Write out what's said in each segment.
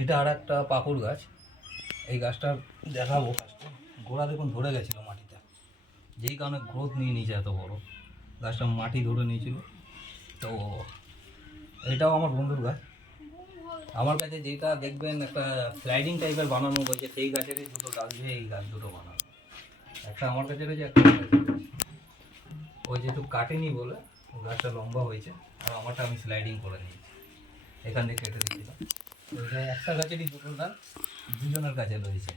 এটা আর একটা পাকুড় গাছ। এই গাছটা দেখাবো ফার্স্টে। গোড়া দেখুন ধরে গেছিলো মাটিতে, যেই কারণে গ্রোথ নিয়ে নিয়েছে এত বড়। গাছটা মাটি ধরে নিয়েছিল। তো এটাও আমার বন্ধুর গাছ। আমার কাছে যেটা দেখবেন একটা স্লাইডিং টাইপের বানানো হয়েছে, সেই গাছেরই দুটো ডাল দিয়ে এই গাছ দুটো বানানো। একটা আমার কাছে রয়েছে, একটা আমার কাছে রয়েছে। ও যেহেতু কাটেনি বলে গাছটা লম্বা হয়েছে, আর আমারটা আমি স্লাইডিং করে নিয়েছি, এখান থেকে কেটে দিয়েছিলাম। ওইটা একটা গাছেরই দুটো ডাল দুজনের কাছে রয়েছে।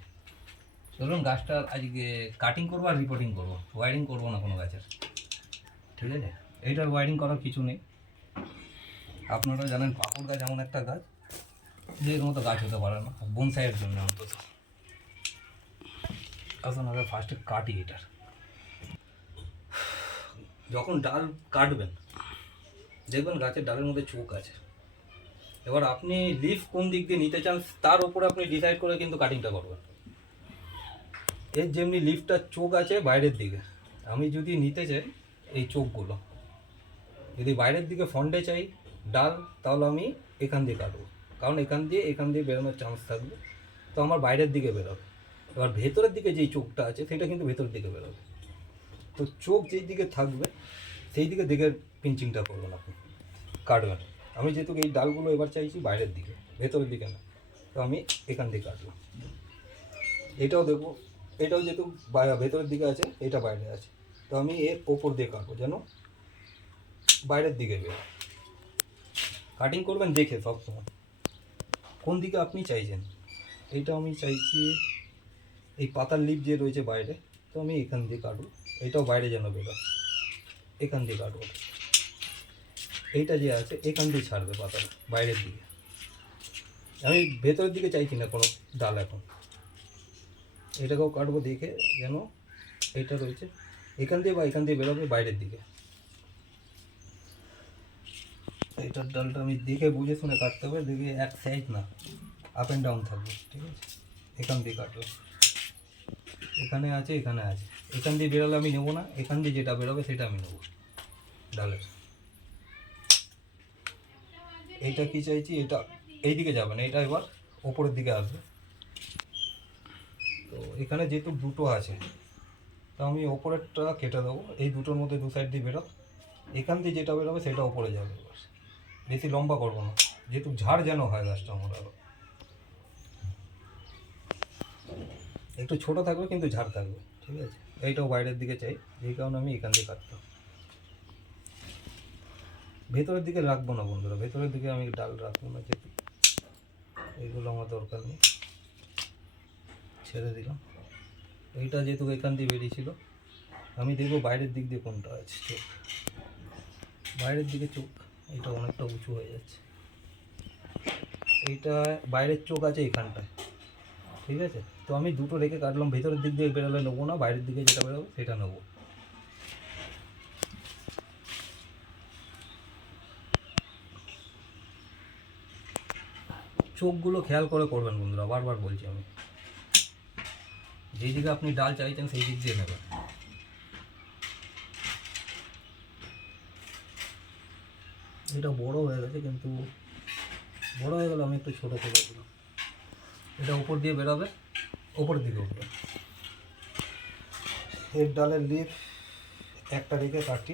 চলুন গাছটা আজকে কাটিং করবো আর রিপোর্টিং করবো, ওয়ারিং করবো না কোনো গাছের, ঠিক আছে? এইটার ওয়ারিং করার কিছু নেই। আপনারা জানেন পাকুড় গাছ এমন একটা গাছ যে এর মতো গাছ হতে পারে না বনসাইয়ের জন্য অন্তত। আসুন আগে ফার্স্টে কাটি এটার। যখন ডাল কাটবেন দেখবেন গাছের ডালের মধ্যে চোখ আছে। এবার আপনি লিফ কোন দিক দিয়ে নিতে চান তার উপরে আপনি ডিসাইড করে কিন্তু কাটিংটা করবেন। এর যেমনি লিফটার চোখ আছে বাইরের দিকে, আমি যদি নিতে চাই এই চোখগুলো, যদি বাইরের দিকে ফন্ডে চাই ডাল, তাহলে আমি এখান দিয়ে কাটবো, কারণ এখান দিয়ে বেরোনোর চান্স থাকবে, তো আমার বাইরের দিকে বেরোবে। এবার ভেতরের দিকে যেই চোখটা আছে সেটা কিন্তু ভেতরের দিকে বেরোবে। তো চোখ যেই দিকে থাকবে সেই দিকে দেখে পিঞ্চিংটা করবেন আপনি, কাটবেন। আমি যেহেতু এই ডালগুলো এবার চাইছি বাইরের দিকে, ভেতরের দিকে না, তো আমি এখান দিয়ে কাটলাম। এটাও দেখবো, এটাও যেহেতু ভেতরের দিকে আছে, এটা বাইরে আছে, তো আমি এর ওপর দিয়ে কাটবো যেন বাইরের দিকে বেরো। কাটিং করবেন দেখে সবসময় কোন দিকে আপনি চাইছেন। এইটা আমি চাইছি এই পাতার লিপ যে রয়েছে বাইরে, তো আমি এখান দিয়ে কাটবো, এটাও বাইরে যেন বেরো, এখান দিয়ে কাটবো। এইটা যে আছে এখান দিয়ে ছাড়বে পাতার বাইরের দিকে, আমি ভেতরের দিকে চাইছি না কোনো ডাল এখন। এটাকেও কাটবো দেখে যেন এইটা রয়েছে এখান দিয়ে বা এখান দিয়ে বেরোবে বাইরের দিকে। এইটার ডালটা আমি দেখে বুঝে শুনে কাটতে হবে, দেখে এক সাইড না আপ অ্যান্ড ডাউন থাকবে, ঠিক আছে? এখান দিয়ে কাটবে, এখানে আছে এখানে আছে, এখান দিয়ে বেরোলে আমি নেবো না, এখান দিয়ে যেটা বেরোবে সেটা আমি নেবো ডালের। এইটা কি চাইছি, এটা এই দিকে যাবে না, এটা এবার ওপরের দিকে আসবে। তো এখানে যেহেতু দুটো আছে, তো আমি ওপরেরটা কেটে দেবো, এই দুটোর মধ্যে দু সাইড দিয়ে বেরো, এখান দিয়ে যেটা বেরোবে সেটা ওপরে যাবে। এবার বেশি লম্বা করবো না, যেহেতু ঝাড় যেন হয় গাছটা আমার, আরও একটু ছোট থাকবে কিন্তু ঝাড় থাকবে, ঠিক আছে? এইটাও বাইরের দিকে চাই, এই কারণে আমি এখান দিয়ে কাটতাম। ভেতরের দিকে রাখবো না বন্ধুরা, ভেতরের দিকে আমি ডাল রাখবো না, যেহেতু এইগুলো আমার দরকার নেই, ছেড়ে দিলাম। এইটা যেহেতু এখান দিয়ে বেরিয়েছিল, আমি দেখবো বাইরের দিক দিয়ে কোনটা আছে চোখ, বাইরের দিকে চোখ। এটা অনেকটা উঁচু হয়ে যাচ্ছে, এইটা বাইরের চোখ আছে এখানটায়, ঠিক আছে? তো আমি দুটো রেখে কাটলাম, ভেতরের দিক দিয়ে বেরোলে নেবো না, বাইরের দিকে যেটা বেরোবে সেটা নেবো। চোখগুলো খেয়াল করে করবেন বন্ধুরা, বারবার বলছি আমি, যেই দিকে আপনি ডাল চাইছেন সেই দিক দিয়ে নেবেন। এটা বড় হয়ে গেছে, কিন্তু বড় হয়ে গেলে আমি একটু ছোটো করে দিলাম। এটা উপর দিয়ে বেরোবে, ওপরের দিকে উঠবে। এর ডালের লিফ একটা রেখে কাটি,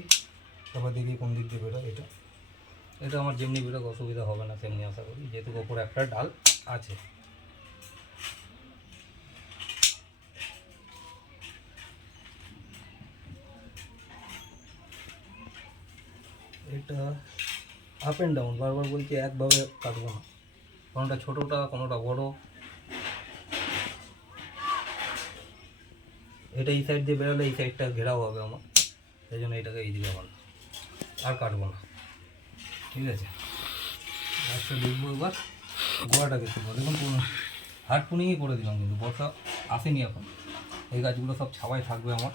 তারপর দেখি কোন দিক দিয়ে বেরোয়। এটা এটা আমার যেমনি বেরোক অসুবিধা হবে না তেমনি আশা করি, যেহেতু ওপরে একটা ডাল আছে। এটা আপ অ্যান্ড ডাউন, বারবার বলছি একভাবে কাটবো না, কোনোটা ছোটোটা কোনোটা বড়। এটা এই সাইড দিয়ে বেরোলে এই সাইডটা ঘেরাও হবে আমার, সেই জন্য এটাকে এই দিকে আমার আর কাটবো না, ঠিক আছে? গাছটা দেখবো এবার গোড়াটাকে তুলবো। দেখুন হার্ড পুনিংই করে দিলাম, কিন্তু বর্ষা আসেনি এখন, এই গাছগুলো সব ছাওয়ায় থাকবে আমার।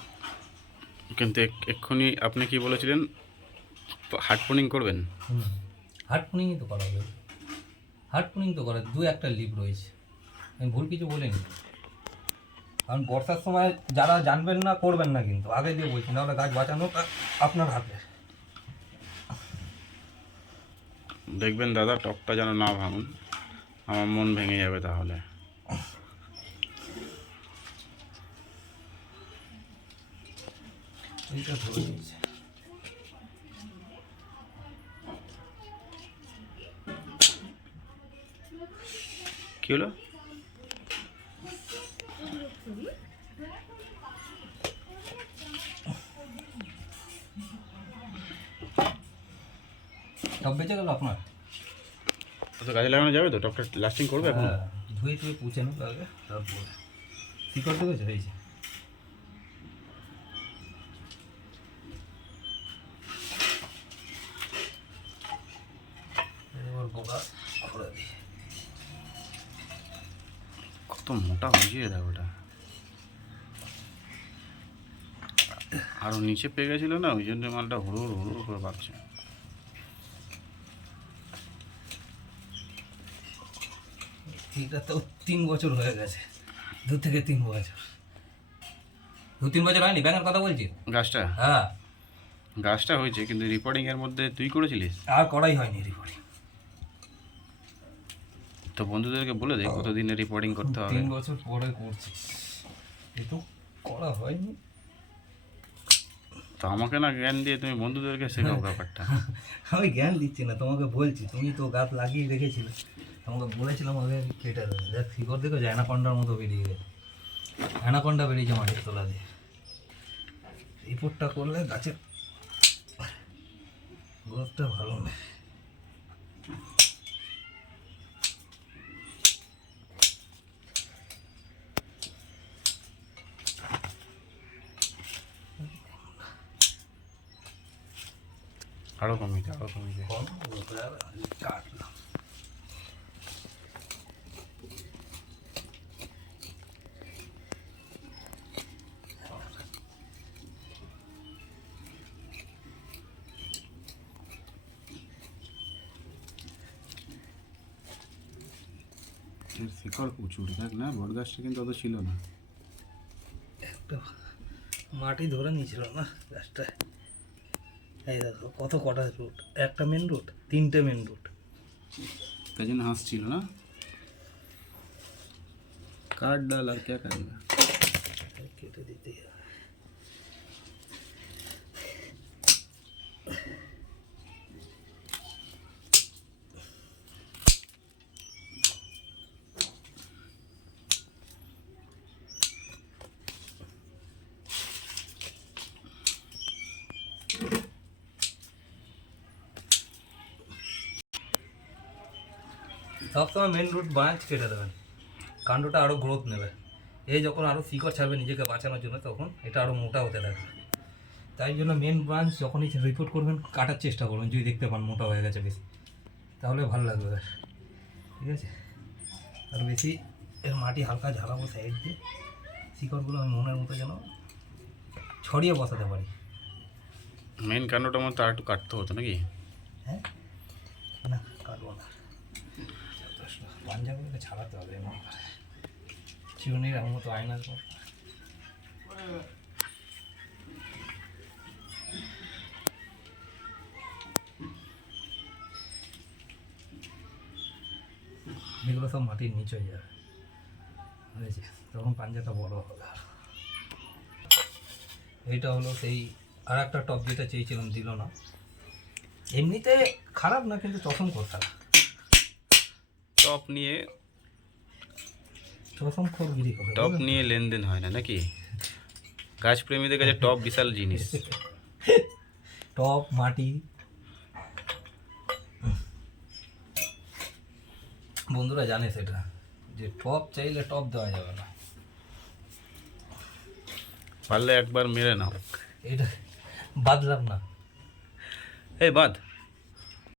কিন্তু এক্ষুনি আপনি কি বলেছিলেন হার্ড পোনিং করবেন? হার্ড পুনিংই তো করা হবে, হার্ড পুনিং তো করা, দু একটা লিপ রয়েছে, আমি ভুল কিছু বলিনি। কারণ বর্ষার সময় যারা জানবেন না করবেন না, কিন্তু আগে দিয়ে বলছি, নাহলে গাছ বাঁচানোটা আপনার হাতে। দেখবেন দাদা টপটা যেন না ভাঙুন, আমার মন ভেঙে যাবে তাহলে। এইটা ধরে দিয়েছে। কি হলো? টপ বেঁচে গেল আপনার? তো কাজে লাগানো যাবে তো? টপটা লাস্টিং করবে এখন? হ্যাঁ, ধুয়ে ধুয়ে পুছে নেব আগে, তারপর কী করতে গেছে হয়েছে। এবার গোড়া খুলে দিই। কত মোটা হয়েছে দেখো ওটা, আরও নিচে পেয়ে গেছিলো না, ওই জন্য মালটা হুড়ুর হুড়ুর করে ভাবছে। এটা তো 3 বছর হয়ে গেছে, 2 থেকে 3 বছর। 2-3 বছর হয়নি, ব্যাঙের কথা বলছি। গাছটা হ্যাঁ, গাছটা হয়েছে, কিন্তু রিপোর্টিংয়ের মধ্যে তুই করেছিলিস আর করাই হয়নি রিপোর্টিং। তো বন্ধুদেরকে বলে দে কতদিনে রিপোর্টিং করতে হবে। 3 বছর পরে করছিস, এ তো করা হয়নি। তো আমাকে না জ্ঞান দিয়ে তুমি বন্ধুদেরকে শেখাও ব্যাপারটা। আমি জ্ঞান দিচ্ছি না, তোমাকে বলছি। তুমি তো গাছ লাগিয়ে রেখেছিলে, তোমাকে বলেছিলাম আগে কেটে দেবে। দেখ শিকড় দেখো যে অ্যানাকন্ডার মতো বেরিয়ে গেছে, অ্যানাকন্ডা বেরিয়েছে মাটির তলা দিয়ে। রিপোর্টটা করলে গাছের গ্রোথটা ভালো না। আরও কমিয়ে দে, আরও কমিয়ে দে। কম কাটলাম। এর শিকড় প্রচুর, দেখ না, বট গাছটা কিন্তু অত ছিল না। একটা মাটি ধরে নিয়েছিল না গাছটা। এই দেখো কত কটা রুট, একটা মেন রুট, 3টে মেন রুট। তাই জন্য হাসছিল না। কাট ডাল আর কে করেগা। কেটে দিতে হবে। সবসময় মেন রুট ব্রাঞ্চ কেটে দেবেন, কাণ্ডটা আরও গ্রোথ নেবে। এই যখন আরও শিকড় ছাড়বে নিজেকে বাঁচানোর জন্য, তখন এটা আরও মোটা হতে থাকবে। তাই জন্য মেন ব্রাঞ্চ যখনই রিপোর্ট করবেন কাটার চেষ্টা করবেন, যদি দেখতে পান মোটা হয়ে গেছে বেশি, তাহলে ভালো লাগবে। ঠিক আছে, আর বেশি এর মাটি হালকা ঝালাবো সাইড দিয়ে, শিকড়গুলো আমি মনের মতো যেন ছড়িয়ে বসাতে পারি। মেন কাণ্ডটা আমার তো আর একটু কাটতে হতো নাকি? হ্যাঁ, না কাটবো না, পাঞ্জাবিগুলো ছাড়াতে হবে। এমন চিরুনির আমার মতো আয়নার পর এগুলো সব মাটির নিচে হয়ে যাবে, হয়েছে, তখন পাঞ্জাটা বড় হবে। আর এইটা হলো সেই আর একটা টপ যেটা চেয়েছিলাম, দিল না। এমনিতে খারাপ না, কিন্তু তখন খারাপ। টপ নিয়ে তখন খড়গিরি করে টপ নিয়ে লেনদেন হয় না নাকি? গাছ প্রেমীদের কাছে টপ বিশাল জিনিস। টপ মাটি, বন্ধুরা জানে সেটা, যে টপ চাইলে টপ দেওয়া যাবে না। পারলে একবার মেরে নাও। এটা বাদলাম না। এই বাদ